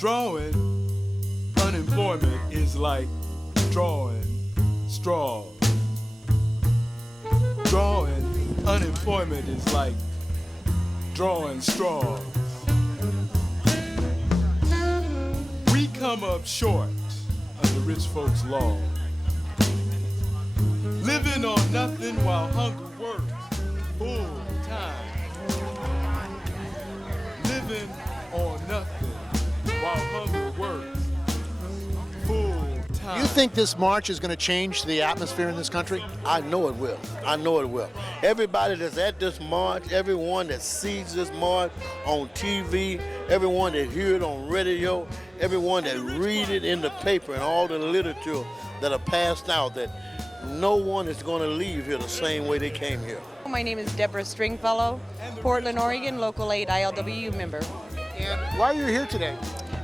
Drawing unemployment is like drawing straws. Drawing unemployment is like drawing straws. We come up short of the rich folks' law. Living on nothing while hunger works full time. Living on nothing while hunger works full time. You think this march is going to change the atmosphere in this country? I know it will. I know it will. Everybody that's at this march, everyone that sees this march on TV, everyone that hears it on radio, everyone that reads it in the paper and all the literature that are passed out, that no one is going to leave here the same way they came here. My name is Deborah Stringfellow, Portland, Oregon, Local 8 ILWU member. And why are you here today?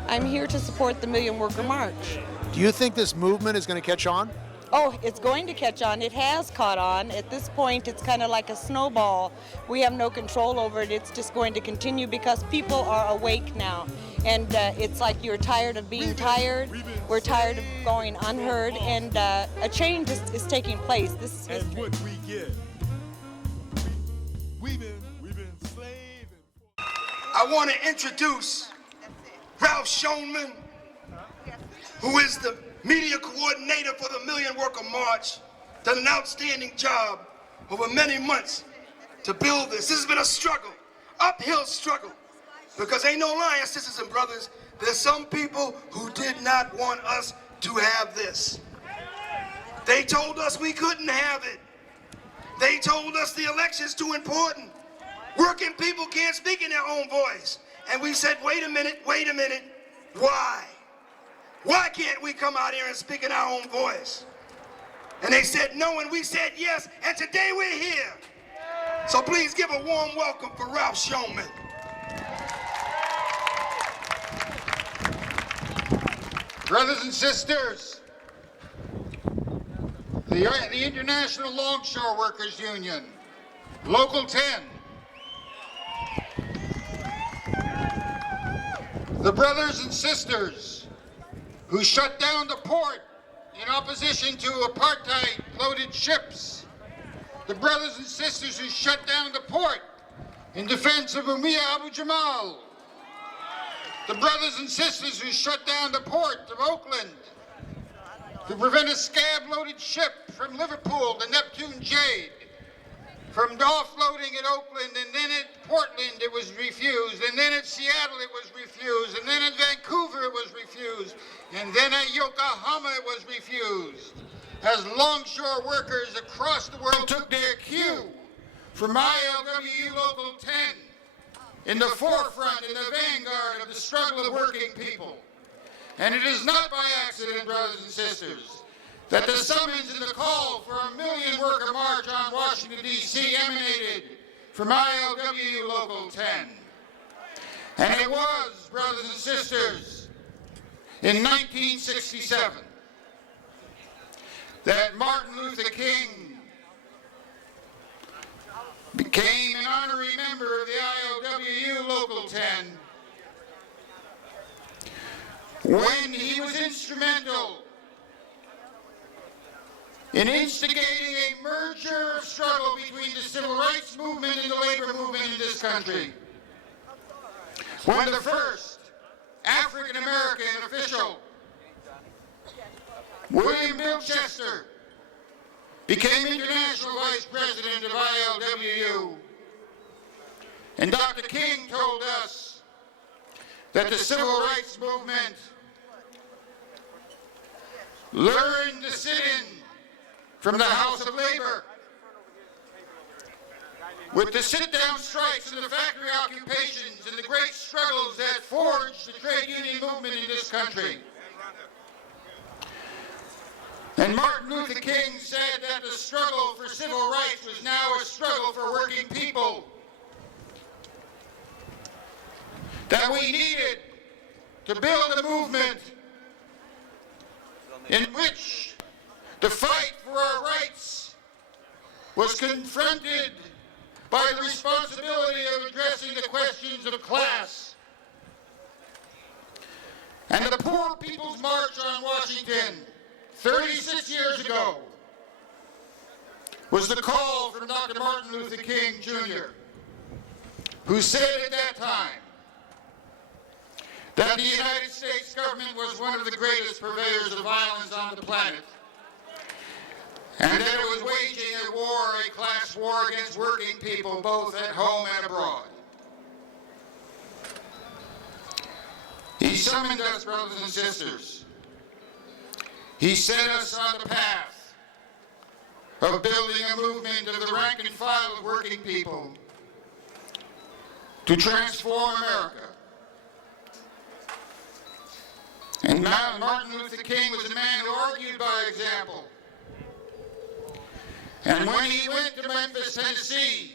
I'm here to support the Million Worker March. Do you think this movement is going to catch on? Oh, it's going to catch on. It has caught on. At this point, it's kind of like a snowball. We have no control over it. It's just going to continue because people are awake now. And it's like you're tired of being tired. We're tired of going unheard. And a change is taking place. This is history. And what we get, we've been slaving. I want to introduce Ralph Schoenman, who is the media coordinator for the Million Worker March, done an outstanding job over many months to build this. This has been a struggle, uphill struggle, because ain't no lying, sisters and brothers, there's some people who did not want us to have this. They told us we couldn't have it. They told us the election's too important. Working people can't speak in their own voice. And we said, wait a minute, why? Why can't we come out here and speak in our own voice? And they said no, and we said yes, and today we're here. So please give a warm welcome for Ralph Schoenman. Brothers and sisters, the International Longshore Workers Union, Local 10, the brothers and sisters who shut down the port in opposition to apartheid-loaded ships, the brothers and sisters who shut down the port in defense of Umia Abu Jamal, the brothers and sisters who shut down the port of Oakland to prevent a scab-loaded ship from Liverpool, the Neptune Jade, from offloading at Oakland, and then at Portland it was refused, and then at Seattle it was refused, and then at Vancouver it was refused, and then at Yokohama it was refused. As longshore workers across the world took their cue from ILWU Local 10 in the forefront, in the vanguard of the struggle of working people. And it is not by accident, brothers and sisters, that the summons and the call for a Million Worker March on Washington, D.C. emanated from ILWU Local 10. And it was, brothers and sisters, in 1967 that Martin Luther King became an honorary member of the ILWU Local 10 when he was instrumental in instigating a merger of struggle between the civil rights movement and the labor movement in this country. When the first African-American official, William Bilchester, became International Vice President of ILWU, and Dr. King told us that the civil rights movement learned to sit in from the House of Labor, with the sit-down strikes and the factory occupations and the great struggles that forged the trade union movement in this country. And Martin Luther King said that the struggle for civil rights was now a struggle for working people. That we needed to build a movement in which the fight for our rights was confronted by the responsibility of addressing the questions of class. And the Poor People's March on Washington 36 years ago was the call from Dr. Martin Luther King Jr., who said at that time that the United States government was one of the greatest purveyors of violence on the planet, and that it was waging a war, a class war against working people, both at home and abroad. He summoned us, brothers and sisters. He set us on the path of building a movement of the rank and file of working people to transform America. And now Martin Luther King was a man who argued by example. And when he went to Memphis, Tennessee,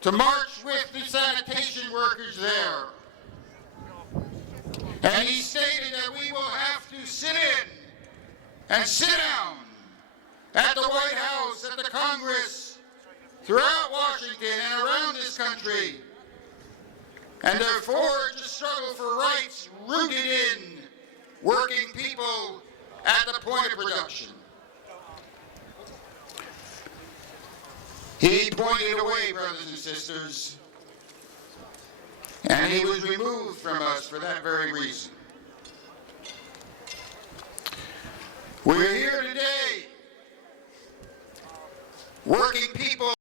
to march with the sanitation workers there, and he stated that we will have to sit in and sit down at the White House, at the Congress, throughout Washington and around this country, and to forge a struggle for rights rooted in working people at the point of production. He pointed away, brothers and sisters, and he was removed from us for that very reason. We're here today, working people